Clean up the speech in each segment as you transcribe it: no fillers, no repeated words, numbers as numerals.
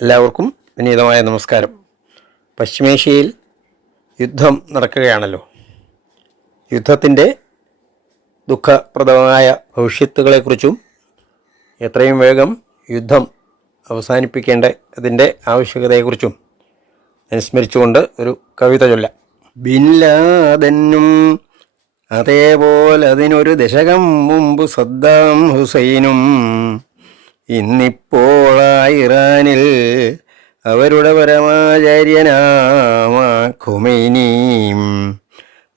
എല്ലാവർക്കും വിനീതമായ നമസ്കാരം. പശ്ചിമേഷ്യയിൽ യുദ്ധം നടക്കുകയാണല്ലോ. യുദ്ധത്തിൻ്റെ ദുഃഖപ്രദമായ ഭവിഷ്യത്തുകളെക്കുറിച്ചും എത്രയും വേഗം യുദ്ധം അവസാനിപ്പിക്കേണ്ടതിൻ്റെ ആവശ്യകതയെക്കുറിച്ചും അനുസ്മരിച്ചുകൊണ്ട് ഒരു കവിത ചൊല്ലാം. ബിൻ ലാദനും അതേപോലെ അതിനൊരു ദശകം മുമ്പ് സദ്ദാം ഹുസൈനും ഇന്നിപ്പോൾ ഇറാനിൽ അവരുടെ പരമാചാര്യനാമ ഖൊമൈനിയും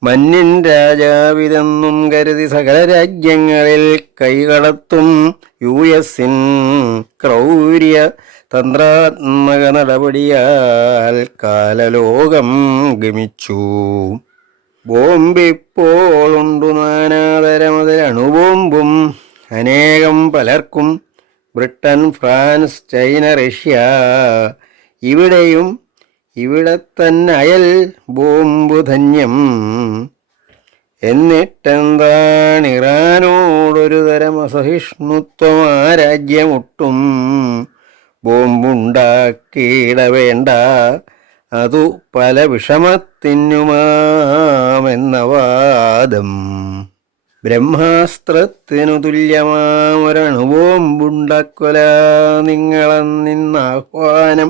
മന്നിൻ രാജാവിതെന്നും കരുതി സകല രാജ്യങ്ങളിൽ കൈകടത്തും US-ൻ ക്രൗര്യ തന്ത്രാത്മക നടപടിയാൽ കാലലോകം ഗമിച്ചു. ബോംബിപ്പോളുണ്ടു നാനാതരമുതൽ അണുബോംബും അനേകം പലർക്കും. ബ്രിട്ടൻ, ഫ്രാൻസ്, ചൈന, റഷ്യ, ഇവിടെയും ഇവിടെ തന്നെ അയൽ ബോംബ് ധന്യം. എന്നിട്ടെന്താണ് ഇറാനോടൊരു തരം അസഹിഷ്ണുത്വം ആ രാജ്യമൊട്ടും ബോംബുണ്ടാക്കിയിടവേണ്ട, അതു പല വിഷമത്തിനുമാമെന്ന വാദം. ബ്രഹ്മാസ്ത്രത്തിനു തുല്യമാമൊരണുബോംബുണ്ടാക്കൊല നിങ്ങളെന്നിന്നാഹ്വാനം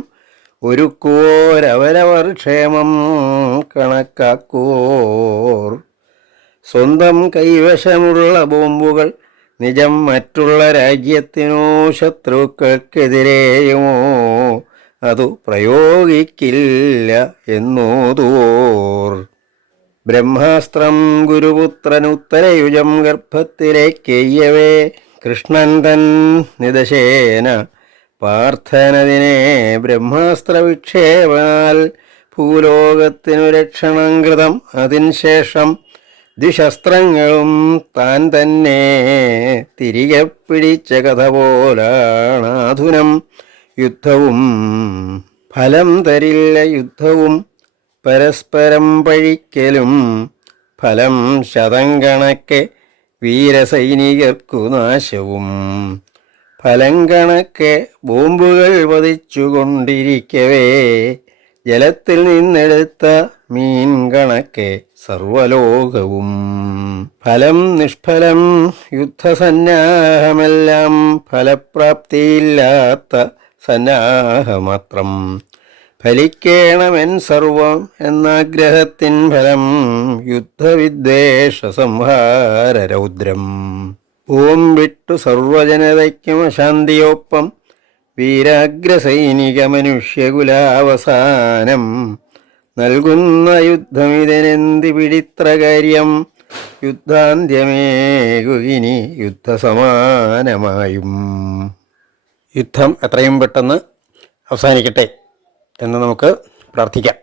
ഒരുക്കോരവരവർ ക്ഷേമം കണക്കാക്കോർ. സ്വന്തം കൈവശമുള്ള ബോംബുകൾ നിജം മറ്റുള്ള രാജ്യത്തിനോ ശത്രുക്കൾക്കെതിരെയുമോ അതു പ്രയോഗിക്കില്ല എന്നോതുവോർ. ബ്രഹ്മാസ്ത്രം ഗുരുപുത്രനുത്തരയുജം ഗർഭത്തിലേക്കെയ്യവേ കൃഷ്ണൻ തൻ നിദശേന പാർത്ഥനതിനെ ബ്രഹ്മാസ്ത്ര വിക്ഷേപനാൽ ഭൂലോകത്തിനു രക്ഷണം കൃതം. അതിനുശേഷം ദ്വിശസ്ത്രങ്ങളും താൻ തന്നെ തിരികെ പിടിച്ച കഥ പോലാണാധുനം യുദ്ധവും. ഫലം തരില്ല യുദ്ധവും പരസ്പരം പഴിക്കലും, ഫലം ശതം കണക്കെ വീരസൈനികർക്കു നാശവും. ഫലം കണക്കെ ബോംബുകൾ പതിച്ചുകൊണ്ടിരിക്കവേ ജലത്തിൽ നിന്നെടുത്ത മീൻ കണക്കെ സർവലോകവും. ഫലം നിഷ്ഫലം യുദ്ധസന്നാഹമെല്ലാം ഫലപ്രാപ്തിയില്ലാത്ത സന്നാഹമാത്രം. ഫലിക്കേണമെൻ സർവം എന്നാഗ്രഹത്തിൻ ഫലം യുദ്ധവിദ്വേഷ സംഹാര രൗദ്രം. ബോംബിട്ടു സർവജനതയ്ക്കും അശാന്തിയൊപ്പം വീരാഗ്രസൈനിക മനുഷ്യകുലാവസാനം. നൽകുന്ന യുദ്ധമിതിനെന്തി പിടിത്ര കാര്യം യുദ്ധാന്ത്യമേകുകിനി യുദ്ധസമാനമായും. യുദ്ധം എത്രയും പെട്ടെന്ന് അവസാനിക്കട്ടെ എന്ന് നമുക്ക് പ്രാർത്ഥിക്കാം.